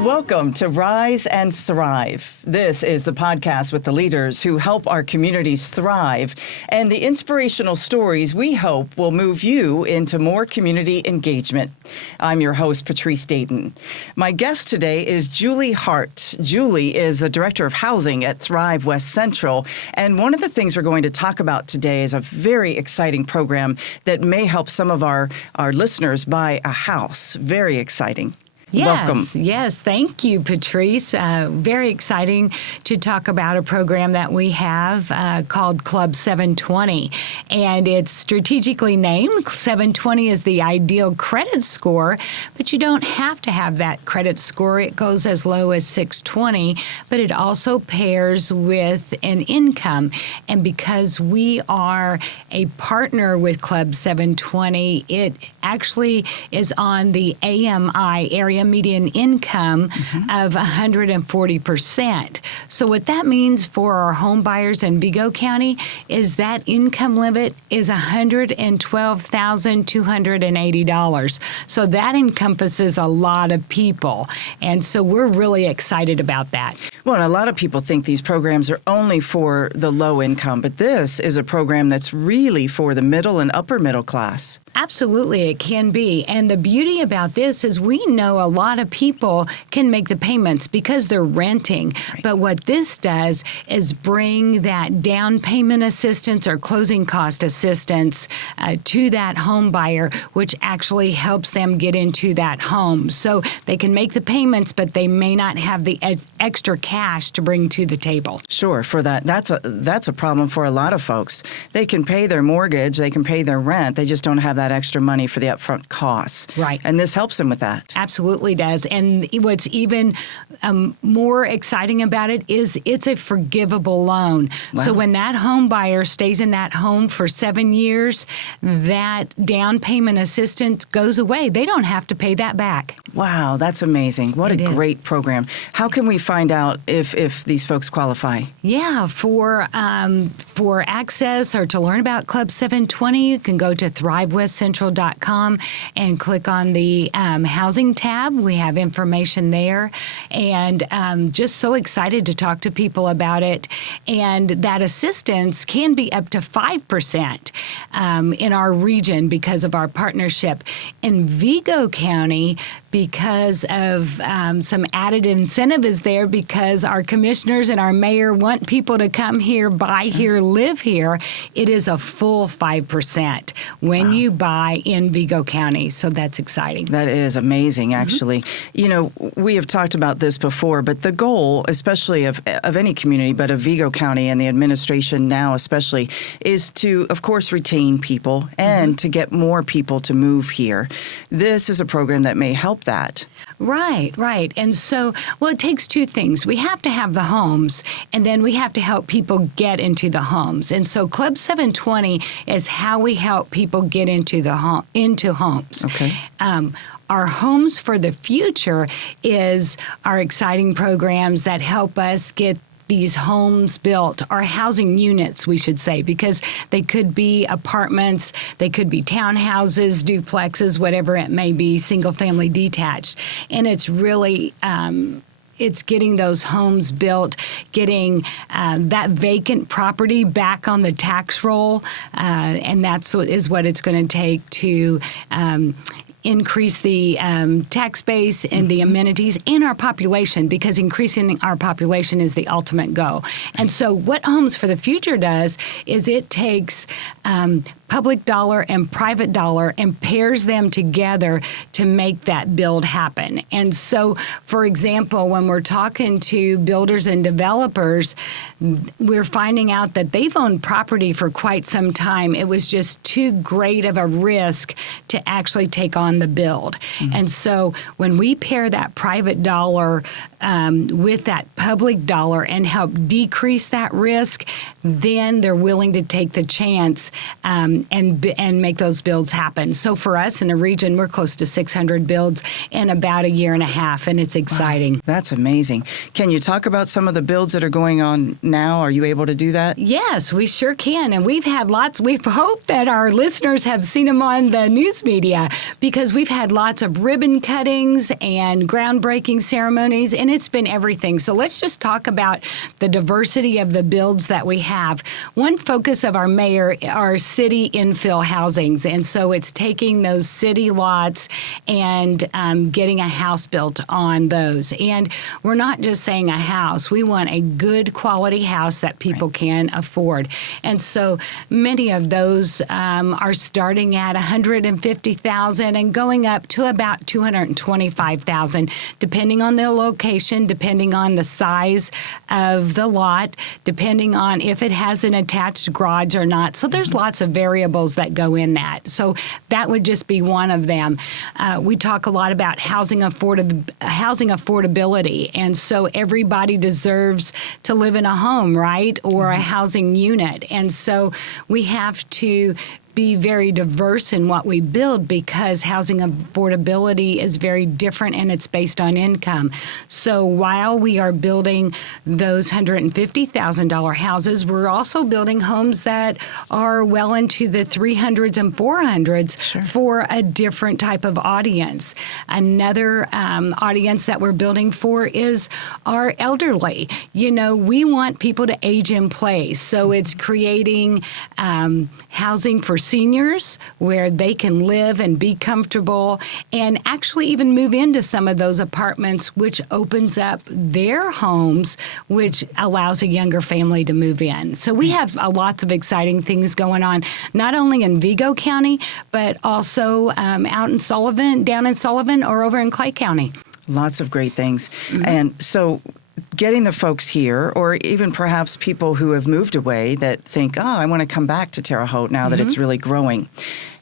Welcome to Rise and Thrive. This is the podcast with the leaders who help our communities thrive, and the inspirational stories we hope will move you into more community engagement. I'm your host, Patrece Dayton. My guest today is Julie Hart. Julie is a director of housing at Thrive West Central, and one of the things we're going to talk about today is a very exciting program that may help some of our listeners buy a house. Very exciting. Yes, Welcome. Yes. Thank you, Patrece. Very exciting to talk about a program that we have called Club 720. And it's strategically named. 720 is the ideal credit score, but you don't have to have that credit score. It goes as low as 620, but it also pairs with an income. And because we are a partner with Club 720, it actually is on the AMI, area median income of 140%. So what that means for our home buyers in Vigo County is that income limit is $112,280. So that encompasses a lot of people. And so we're really excited about that. Well, and a lot of people think these programs are only for the low income, but this is a program that's really for the middle and upper middle class. Absolutely, it can be. And the beauty about this is we know a lot of people can make the payments because they're renting. Right. But what this does is bring that down payment assistance or closing cost assistance to that home buyer, which actually helps them get into that home. So they can make the payments, but they may not have the extra cash to bring to the table. Sure, for that. That's a problem for a lot of folks. They can pay their mortgage, they can pay their rent, they just don't have that extra money for the upfront costs. Right. And this helps them with that. Absolutely does. And what's even more exciting about it is it's a forgivable loan. Wow. So when that home buyer stays in that home for 7 years, that down payment assistance goes away. They don't have to pay that back. Wow, that's amazing. What a great program. How can we find out if these folks qualify? Yeah, for access or to learn about Club 720, you can go to thrivewestcentral.com and click on the housing tab. We have information there, and just so excited to talk to people about it. And that assistance can be up to 5% in our region because of our partnership. In Vigo County, because of some added incentive is there because our commissioners and our mayor want people to come here, buy here, live here. It is a full 5% when you buy in Vigo County. So that's exciting. That is amazing, actually. You know, we have talked about this before, but the goal, especially of any community, but of Vigo County and the administration now especially, is to, of course, retain people and to get more people to move here. This is a program that may help that. Right. And so, well, it takes two things. We have to have the homes, and then we have to help people get into the homes. And so Club 720 is how we help people get into homes. Okay. Our Homes for the Future is our exciting programs that help us get these homes built, or housing units, we should say, because they could be apartments, they could be townhouses, duplexes, whatever it may be, single-family detached. And it's really it's getting those homes built, getting that vacant property back on the tax roll, and that's what it's going to take to increase the tax base and the amenities in our population, because increasing our population is the ultimate goal. And so what Homes for the Future does is it takes public dollar and private dollar and pairs them together to make that build happen. And so, for example, when we're talking to builders and developers, we're finding out that they've owned property for quite some time. It was just too great of a risk to actually take on the build. And so when we pair that private dollar with that public dollar and help decrease that risk, then they're willing to take the chance and make those builds happen. So for us in the region, we're close to 600 builds in about a year and a half, and it's exciting. Wow, that's amazing. Can you talk about some of the builds that are going on now? Are you able to do that? Yes, we sure can. And we've had lots. We hope that our listeners have seen them on the news media, because because we've had lots of ribbon cuttings and groundbreaking ceremonies, and it's been everything. So let's just talk about the diversity of the builds that we have. One focus of our mayor are city infill housings, and so it's taking those city lots and getting a house built on those. And we're not just saying a house. We want a good quality house that people can afford. And so many of those are starting at $150,000 and going up to about $225,000, depending on the location, depending on the size of the lot, depending on if it has an attached garage or not. So there's lots of variables that go in that. So that would just be one of them. We talk a lot about housing affordability, and so everybody deserves to live in a home, right, or a housing unit. And so we have to be very diverse in what we build because housing affordability is very different and it's based on income. So while we are building those $150,000 houses, we're also building homes that are well into the 300s and 400s for a different type of audience. Another audience that we're building for is our elderly. You know, we want people to age in place. So it's creating housing for seniors where they can live and be comfortable and actually even move into some of those apartments, which opens up their homes, which allows a younger family to move in. So we have lots of exciting things going on, not only in Vigo County, but also out in Sullivan, down in Sullivan, or over in Clay County. Lots of great things. And so getting the folks here, or even perhaps people who have moved away that think, oh, I want to come back to Terre Haute now that it's really growing.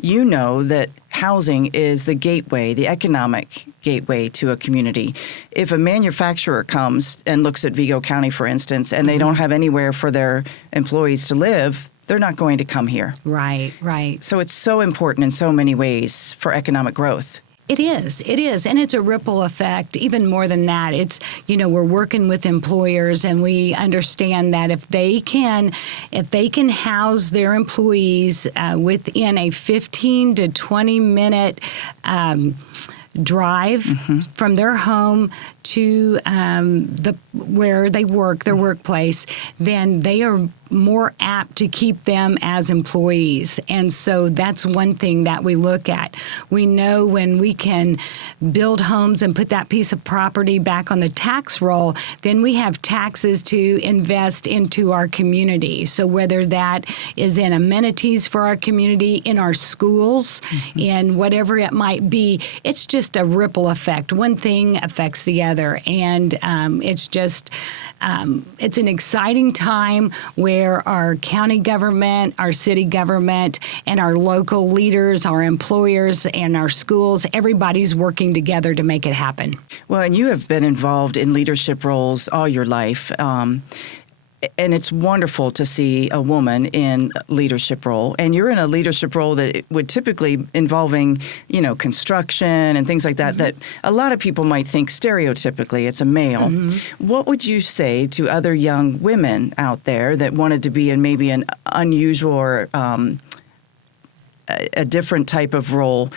You know that housing is the gateway, the economic gateway to a community. If a manufacturer comes and looks at Vigo County, for instance, and they don't have anywhere for their employees to live, they're not going to come here. Right, right. So it's so important in so many ways for economic growth. It is. And it's a ripple effect. Even more than that, it's, you know, we're working with employers and we understand that if they can house their employees within a 15 to 20 minute drive from their home to where they work, their workplace, then they are more apt to keep them as employees. And so that's one thing that we look at. We know when we can build homes and put that piece of property back on the tax roll, then we have taxes to invest into our community. So whether that is in amenities for our community, in our schools, in whatever it might be, it's just a ripple effect. One thing affects the other. And it's just, it's an exciting time where our county government, our city government, and our local leaders, our employers, and our schools, everybody's working together to make it happen. Well, and you have been involved in leadership roles all your life. And it's wonderful to see a woman in leadership role. And you're in a leadership role that would typically involving, you know, construction and things like that, that a lot of people might think stereotypically it's a male. What would you say to other young women out there that wanted to be in maybe an unusual or a different type of role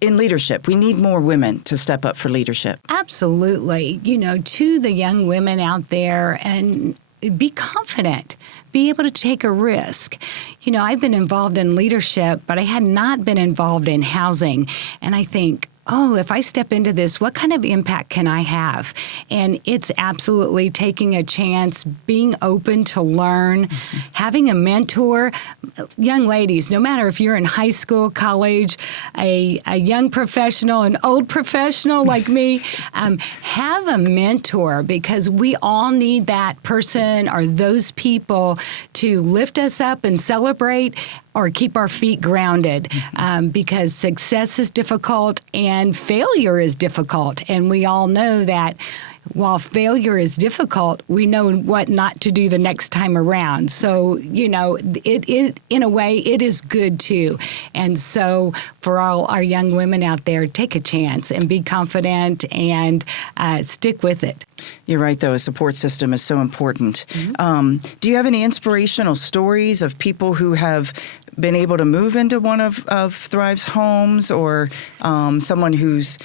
in leadership? We need more women to step up for leadership. Absolutely. You know, to the young women out there, and be confident, be able to take a risk. You know, I've been involved in leadership, but I had not been involved in housing. And I think, oh, if I step into this, what kind of impact can I have? And it's absolutely taking a chance, being open to learn, having a mentor. Young ladies, no matter if you're in high school, college, a young professional, an old professional like me, have a mentor, because we all need that person or those people to lift us up and celebrate or keep our feet grounded, because success is difficult and failure is difficult. And we all know that while failure is difficult, we know what not to do the next time around. So, you know, it in a way, it is good too. And so for all our young women out there, take a chance and be confident and stick with it. You're right, though. A support system is so important. Do you have any inspirational stories of people who have been able to move into one of Thrive's homes, or someone who's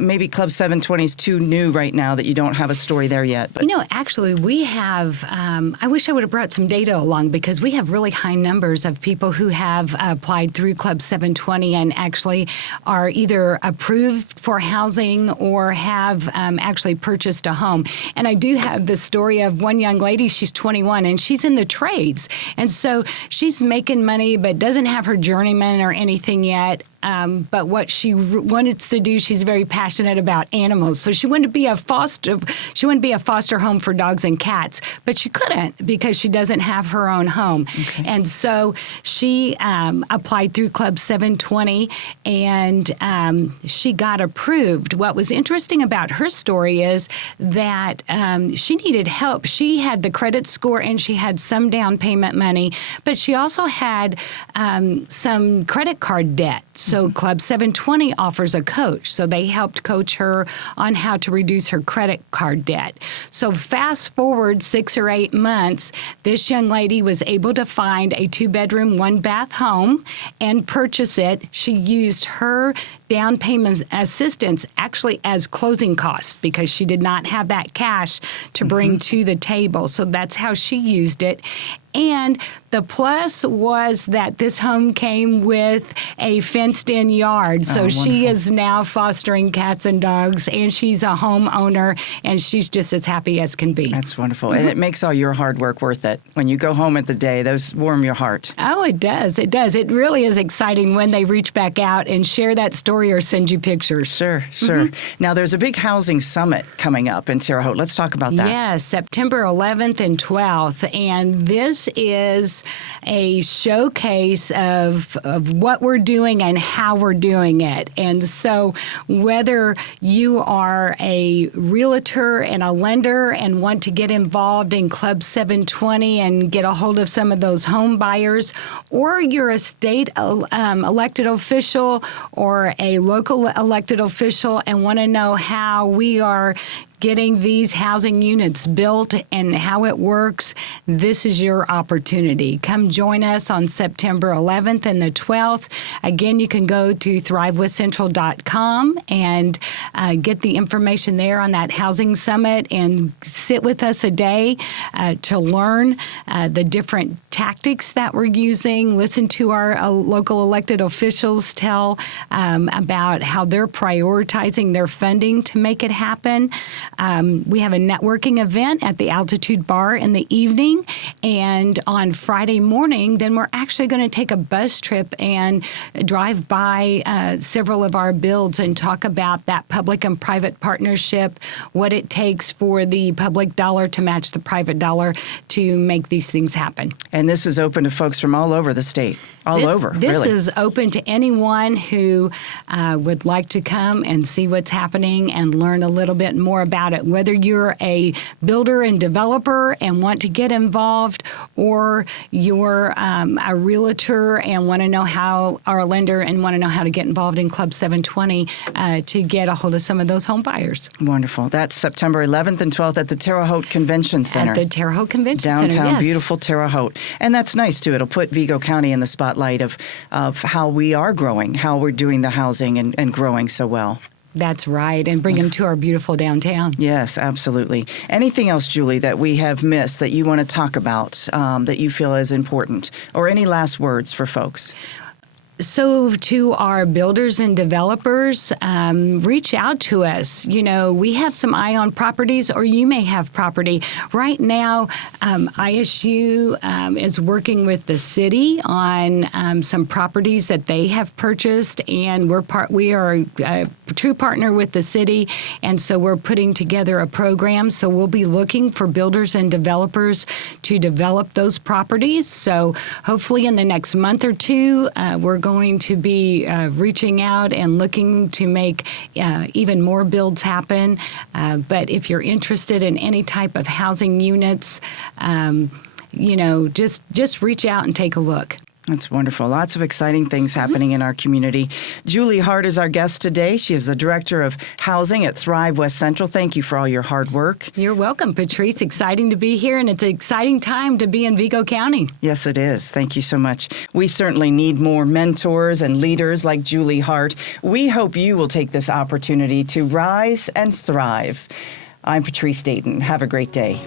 maybe Club 720 is too new right now that you don't have a story there yet? But. Actually, we have, I wish I would have brought some data along, because we have really high numbers of people who have applied through Club 720 and actually are either approved for housing or have actually purchased a home. And I do have the story of one young lady. She's 21 and she's in the trades. And so she's making money but doesn't have her journeyman or anything yet. But what she wanted to do, she's very passionate about animals. So she wanted to be a foster home for dogs and cats, but she couldn't because she doesn't have her own home. Okay. And so she applied through Club 720, and she got approved. What was interesting about her story is that she needed help. She had the credit score and she had some down payment money, but she also had some credit card debt. So Club 720 offers a coach. So they helped coach her on how to reduce her credit card debt. So fast forward 6 or 8 months, this young lady was able to find a 2-bedroom, 1-bath home and purchase it. She used her down payment assistance actually as closing costs because she did not have that cash to bring to the table. So that's how she used it. And the plus was that this home came with a fenced-in yard. So she is now fostering cats and dogs, and she's a homeowner, and she's just as happy as can be. That's wonderful. And it makes all your hard work worth it. When you go home at the day, those warm your heart. Oh, it does. It does. It really is exciting when they reach back out and share that story or send you pictures. Sure. Now, there's a big housing summit coming up in Terre Haute. Let's talk about that. Yes, September 11th and 12th. And this is a showcase of what we're doing and how we're doing it. And so whether you are a realtor and a lender and want to get involved in Club 720 and get a hold of some of those home buyers, or you're a state elected official or a local elected official and want to know how we are getting these housing units built and how it works, this is your opportunity. Come join us on September 11th and the 12th. Again, you can go to thrivewithcentral.com and get the information there on that housing summit and sit with us a day to learn the different tactics that we're using, listen to our local elected officials tell about how they're prioritizing their funding to make it happen. We have a networking event at the Altitude Bar in the evening, and on Friday morning, then we're actually going to take a bus trip and drive by several of our builds and talk about that public and private partnership, what it takes for the public dollar to match the private dollar to make these things happen. And this is open to folks from all over the state. This really. is open to anyone who would like to come and see what's happening and learn a little bit more about it. Whether you're a builder and developer and want to get involved, or you're a realtor and want to know how, or a lender and want to know how to get involved in Club 720 to get a hold of some of those home buyers. Wonderful. That's September 11th and 12th at the Terre Haute Convention Center. At the Terre Haute Convention Center, Downtown, yes. Beautiful Terre Haute. And that's nice, too. It'll put Vigo County in the spotlight of how we are growing, how we're doing the housing and growing so well. That's right, and bring them to our beautiful downtown. Yes, absolutely. Anything else, Julie, that we have missed that you want to talk about that you feel is important, or any last words for folks? So to our builders and developers, reach out to us. You know, we have some eye on properties, or you may have property. Right now, ISU is working with the city on some properties that they have purchased, and we are a true partner with the city, and so we're putting together a program. So we'll be looking for builders and developers to develop those properties. So hopefully in the next month or two, we're going to be reaching out and looking to make even more builds happen. But if you're interested in any type of housing units, just reach out and take a look. That's wonderful. Lots of exciting things happening in our community. Julie Hart is our guest today. She is the Director of Housing at Thrive West Central. Thank you for all your hard work. You're welcome, Patrece. Exciting to be here, and it's an exciting time to be in Vigo County. Yes, it is. Thank you so much. We certainly need more mentors and leaders like Julie Hart. We hope you will take this opportunity to rise and thrive. I'm Patrece Dayton. Have a great day.